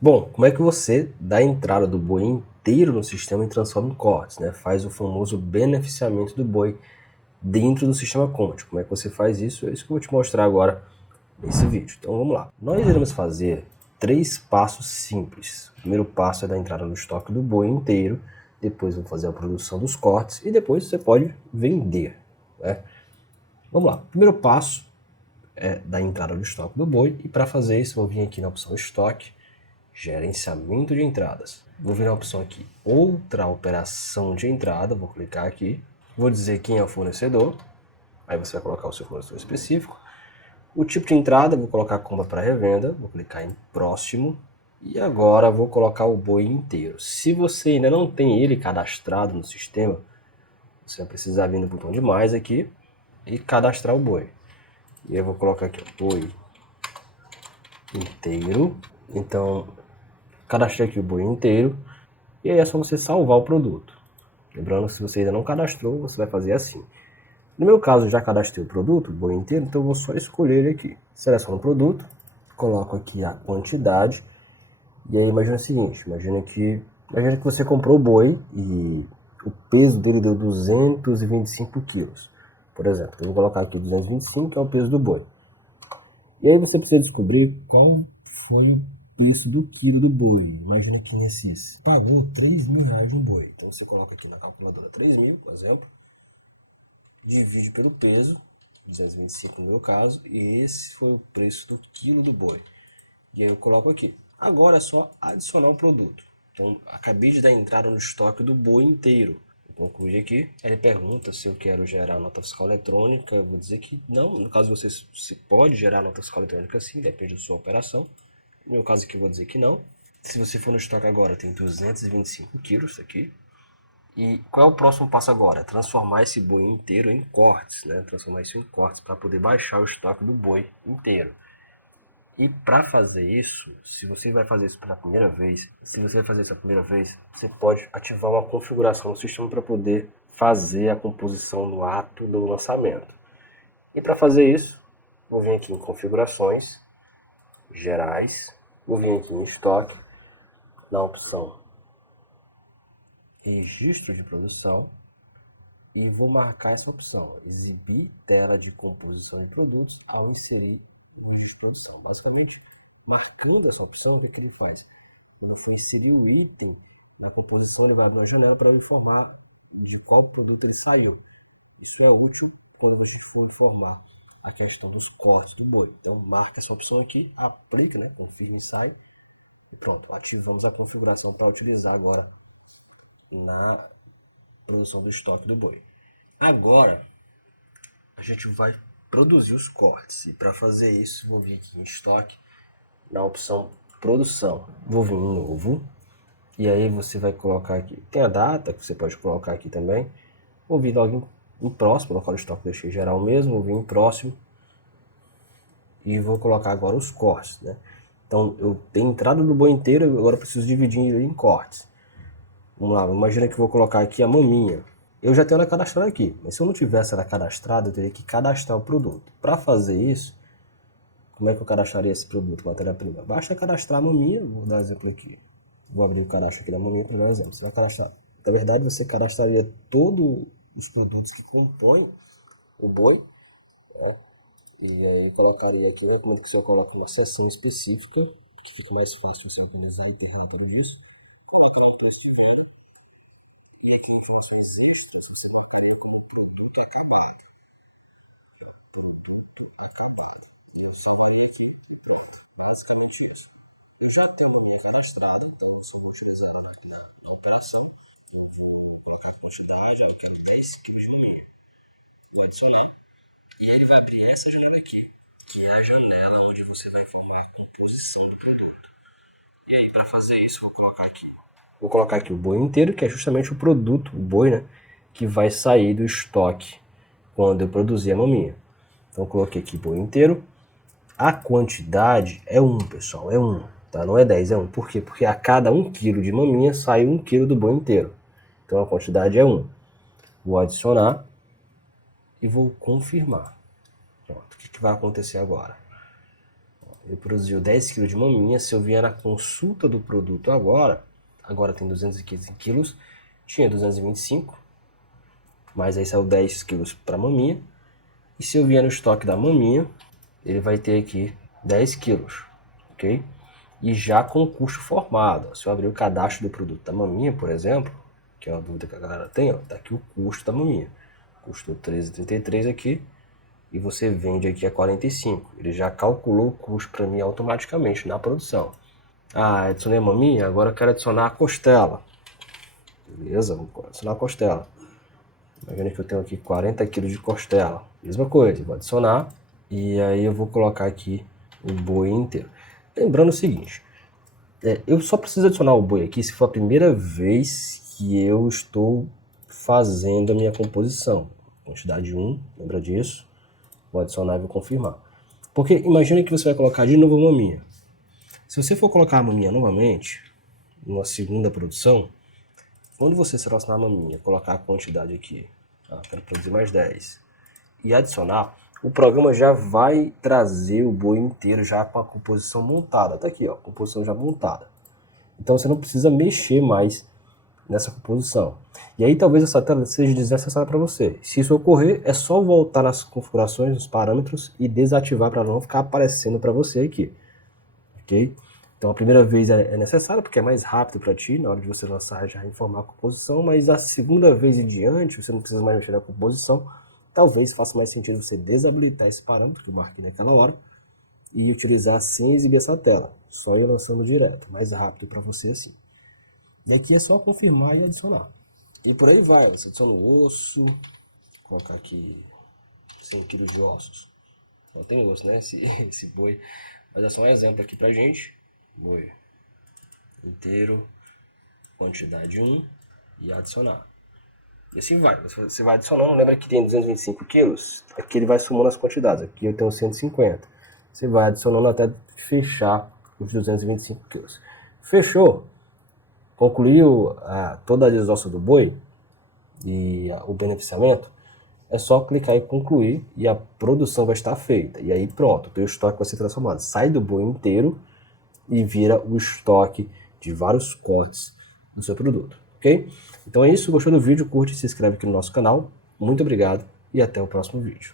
Bom, como é que você dá a entrada do boi inteiro no sistema e transforma em cortes, né? Faz o famoso beneficiamento do boi dentro do sistema Conte. Como é que você faz isso? É isso que eu vou te mostrar agora nesse vídeo. Então vamos lá. Nós iremos fazer 3 passos simples. O primeiro passo é dar a entrada no estoque do boi inteiro, depois vou fazer a produção dos cortes e depois você pode vender, né? Vamos lá. O primeiro passo é dar a entrada no estoque do boi e para fazer isso eu vou vir aqui na opção estoque, gerenciamento de entradas. Vou vir na opção aqui, outra operação de entrada, vou clicar aqui, vou dizer quem é o fornecedor, aí você vai colocar o seu fornecedor específico. O tipo de entrada, vou colocar compra para revenda, vou clicar em próximo, e agora vou colocar o boi inteiro. Se você ainda não tem ele cadastrado no sistema, você vai precisar vir no botão de mais aqui e cadastrar o boi. E eu vou colocar aqui o boi inteiro. Então, cadastrei aqui o boi inteiro. E aí é só você salvar o produto. Lembrando que se você ainda não cadastrou, você vai fazer assim. No meu caso, eu já cadastrei o produto, o boi inteiro, então eu vou só escolher ele aqui. Seleciono o produto, coloco aqui a quantidade. E aí imagina o seguinte, imagina que você comprou o boi e o peso dele deu 225 quilos. Por exemplo, eu vou colocar aqui 225, que é o peso do boi. E aí você precisa descobrir qual foi o preço do quilo do boi. Imagina que nesses pagou R$ 3.000 no boi. Então você coloca aqui na calculadora 3.000, por exemplo, divide pelo peso, 225 no meu caso, e esse foi o preço do quilo do boi. E aí eu coloco aqui. Agora é só adicionar o produto. Então acabei de dar entrada no estoque do boi inteiro. Concluir aqui. Ele pergunta se eu quero gerar nota fiscal eletrônica. Eu vou dizer que não. No caso, você se pode gerar nota fiscal eletrônica sim, depende da sua operação. No meu caso aqui, eu vou dizer que não. Se você for no estoque agora, tem 225 quilos aqui. E qual é o próximo passo agora? Transformar esse boi inteiro em cortes, né? Transformar isso em cortes para poder baixar o estoque do boi inteiro. E para fazer isso, se você vai fazer isso pela primeira vez, você pode ativar uma configuração no sistema para poder fazer a composição no ato do lançamento. E para fazer isso, vou vir aqui em configurações gerais, vou vir aqui em estoque, na opção registro de produção e vou marcar essa opção, exibir tela de composição de produtos ao inserir o registro de produção. Basicamente, marcando essa opção, o que ele faz? Quando eu for inserir o item na composição, ele vai abrir uma janela para informar de qual produto ele saiu. Isso é útil quando você for informar a questão dos cortes do boi. Então, marca essa opção aqui, aplica, né, confirma e sai, e pronto, ativamos a configuração para utilizar agora na produção do estoque do boi. Agora, a gente vai produzir os cortes. E para fazer isso, vou vir aqui em estoque, na opção produção. Vou vir em novo. E aí você vai colocar aqui. Tem a data que você pode colocar aqui também. Vou vir logo em próximo, no local de estoque deixei geral mesmo. Vou vir em próximo. E vou colocar agora os cortes, né? Então eu tenho entrada do boi inteiro, agora eu preciso dividir ele em cortes. Vamos lá, imagina que eu vou colocar aqui a maminha. Eu já tenho ela cadastrada aqui, mas se eu não tivesse ela cadastrada, eu teria que cadastrar o produto. Para fazer isso, como é que eu cadastraria esse produto, matéria-prima? Basta cadastrar a maminha, vou dar um exemplo aqui. Vou abrir o cadastro aqui da maminha para dar um exemplo. Você vai cadastrar, na verdade, você cadastraria todos os produtos que compõem o boi, né? E aí colocaria aqui, né, como é que você coloca uma seção específica, que fica mais fácil você utilizar e ter relatório disso. Colocar um posto de venda. E aqui em informações extras, você vai querer como produto acabado. Produto acabado. Eu salvarei aqui e pronto. Basicamente isso. Eu já tenho uma minha cadastrada, então eu só vou utilizar ela na operação. Eu vou colocar a quantidade, eu quero 10 kg de maminha. Vou adicionar. E ele vai abrir essa janela aqui, que é a janela onde você vai informar a composição do produto. E aí, para fazer isso, vou colocar aqui. Vou colocar aqui o boi inteiro, que é justamente o produto, o boi, né? Que vai sair do estoque quando eu produzir a maminha. Então, eu coloquei aqui boi inteiro. A quantidade é 1, pessoal, é 1, tá? Não é 10, é 1. Por quê? Porque a cada 1 kg de maminha sai 1 kg do boi inteiro. Então a quantidade é 1. Vou adicionar e vou confirmar. Pronto, o que vai acontecer agora? ele produziu 10 kg de maminha. Se eu vier na consulta do produto agora tem 215 quilos, tinha 225, mas aí saiu 10 quilos para maminha. E se eu vier no estoque da maminha, ele vai ter aqui 10 quilos, ok? E já com o custo formado. Se eu abrir o cadastro do produto da maminha, por exemplo, que é uma dúvida que a galera tem, ó, tá aqui o custo da maminha. Custou R$13,33 aqui, e você vende aqui a 45. Ele já calculou o custo para mim automaticamente na produção. Ah, adicionei a maminha, agora eu quero adicionar a costela. Beleza, vou adicionar a costela. Imagina que eu tenho aqui 40 kg de costela. Mesma coisa, vou adicionar. E aí eu vou colocar aqui o boi inteiro. Lembrando o seguinte, eu só preciso adicionar o boi aqui se for a primeira vez que eu estou fazendo a minha composição. Quantidade 1, lembra disso? Vou adicionar e vou confirmar. Porque imagine que você vai colocar de novo a maminha. Se você for colocar a maminha novamente, numa segunda produção, quando você selecionar a maminha, colocar a quantidade aqui, quero produzir mais 10, e adicionar, o programa já vai trazer o boi inteiro já com a composição montada. Tá aqui, ó, composição já montada. Então você não precisa mexer mais nessa composição. E aí talvez essa tela seja desnecessária para você. Se isso ocorrer, é só voltar nas configurações, nos parâmetros e desativar para não ficar aparecendo para você aqui. Ok? Então a primeira vez é necessário porque é mais rápido para ti, na hora de você lançar já informar a composição, mas a segunda vez em diante você não precisa mais mexer na composição. Talvez faça mais sentido você desabilitar esse parâmetro que eu marquei naquela hora e utilizar sem exibir essa tela, só ir lançando direto, mais rápido para você assim. E aqui é só confirmar e adicionar. E por aí vai, você adiciona o osso, vou colocar aqui 100 kg de ossos. Não tem osso, né, esse boi, mas é só um exemplo aqui pra gente. Boi inteiro, quantidade 1 e adicionar. E assim vai, você vai adicionando, lembra que tem 225 quilos? Aqui ele vai somando as quantidades, aqui eu tenho 150. Você vai adicionando até fechar os 225 quilos. Fechou? Concluiu toda a desossa do boi e o beneficiamento? É só clicar em concluir e a produção vai estar feita. E aí pronto, o teu estoque vai ser transformado. Sai do boi inteiro e vira o estoque de vários cortes do seu produto, ok? Então é isso, gostou do vídeo, curte e se inscreve aqui no nosso canal. Muito obrigado e até o próximo vídeo.